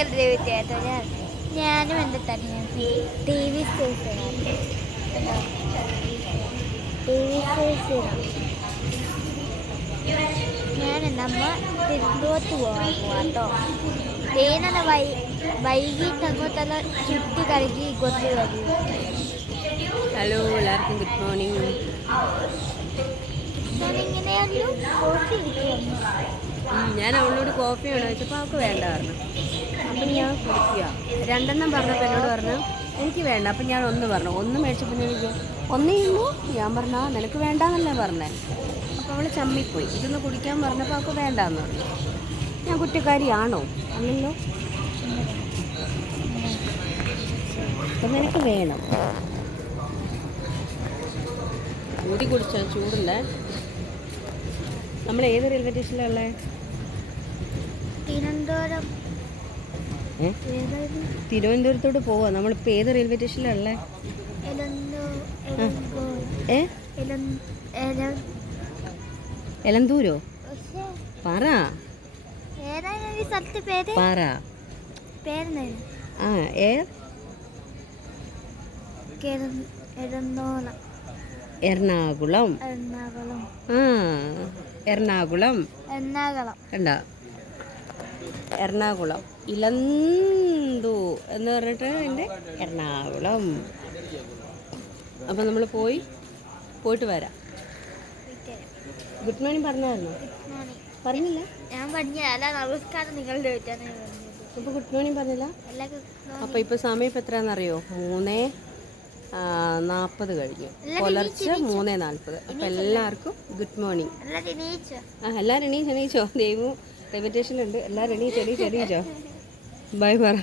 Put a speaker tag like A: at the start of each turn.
A: വ്യത്യാസം ഞാൻ ഞാനും എന്റെ തന്നെ ടി വി ടി ഞാൻ നമ്മ തിരുവനന്തപുരത്ത് പോകാൻ പോവാട്ടോ തേനല്ല വൈ വൈകിട്ട് അങ്ങോട്ടെല്ലാം ചുറ്റി കറങ്ങി ഇങ്ങോട്ട് വരും.
B: ഹലോ എല്ലാവർക്കും ഗുഡ് മോർണിംഗ് ഞാൻ അവളോട് കോഫി വേണോ ചോദിച്ചപ്പോൾ അവൾക്ക് വേണ്ട പറഞ്ഞു. അപ്പം ഞാൻ കുടിക്കുക രണ്ടെണ്ണം പറഞ്ഞപ്പോൾ എന്നോട് പറഞ്ഞു എനിക്ക് വേണ്ട. അപ്പം ഞാൻ ഒന്ന് പറഞ്ഞു. ഒന്ന് മേടിച്ചപ്പോൾ എനിക്ക് ഒന്ന് ചെയ്യുമ്പോൾ ഞാൻ പറഞ്ഞാൽ നിനക്ക് വേണ്ടാന്നല്ലേ പറഞ്ഞേ. അപ്പോൾ അവൾ ചമ്മിപ്പോയി. ഇതൊന്ന് കുടിക്കാൻ പറഞ്ഞപ്പോൾ അവൾക്ക് വേണ്ടാന്ന് പറഞ്ഞു. ഞാൻ കുറ്റക്കാരിയാണോ? അല്ലല്ലോ. അപ്പം നിനക്ക് വേണം. കൂടി കുടിച്ചാൽ ചൂടില്ലേ? നമ്മൾ ഏത് റെയിൽവേ
A: സ്റ്റേഷനിലാണ്
B: ഉള്ളത്
A: തിരുവനന്തപുരം.
B: തിരുവനന്തപുരത്തോട്ട് പോവാ. നമ്മളിപ്പോൾ ഏത് റെയിൽവേ ഏ?
A: എലം
B: എലന്തൂരോ? പറ. പറ. ആ ഏ? എറണാകുളം.
A: എറണാകുളം.
B: ആ എറണാകുളം.
A: എറണാകുളം.
B: കണ്ട? എറണാകുളം. ഇലന്തു എന്ന് പറഞ്ഞിട്ട് എന്റെ എറണാകുളം. അപ്പം നമ്മൾ പോയി പോയിട്ട് വരാം. ഗുഡ് മോർണിംഗ് പറഞ്ഞായിരുന്നു? പറഞ്ഞില്ല?
A: ഞാൻ പറഞ്ഞല്ല. നമസ്കാരം നിങ്ങളുടെ
B: അപ്പോൾ ഗുഡ് മോർണിംഗ് പറഞ്ഞില്ല? അപ്പോൾ ഇപ്പോൾ സമയം ഇപ്പോൾ എത്രയാണെന്നറിയോ? മൂന്നേ നാൽപ്പത് കഴിഞ്ഞു. പുലർച്ചെ മൂന്നേ നാൽപ്പത്. അപ്പോൾ എല്ലാവർക്കും ഗുഡ് മോർണിംഗ്
A: എല്ലാവരും എണീച്ചോ?
B: ആ എല്ലാവരും ഉണ്ട്. എല്ലാവരും എണീച്ച് എണീച്ച് എണീച്ചോ ബൈ പറ.